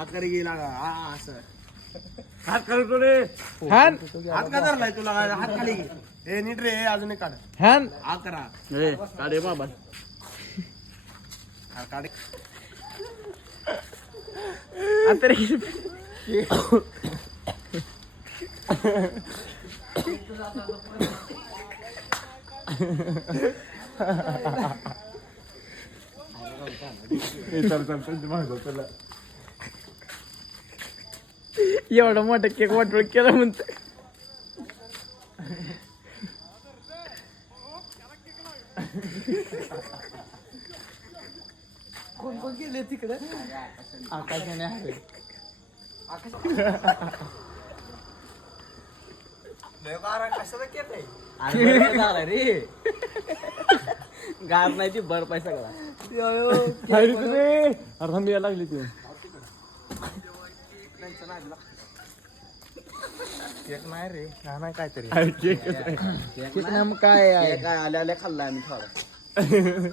आकर गेला असं हात करतो रे. हॅन हात का धरलाय तुला हात खाली घे. ए नीट रे अजून एक काढ हॅन आकरा ए काढे बाबा. काढ आता एवढा मोठा केक वाटवळ केला म्हणतो. कोण कोण गेले तिकडे आकाशाने हवे कशाला केत आहे रे गार नाही ती बर पैसा करा अरे थांब यायला लागली ती. केक नाही रे नाही काहीतरी काय काय आल्या आल्या खाल्ला आम्ही थोडा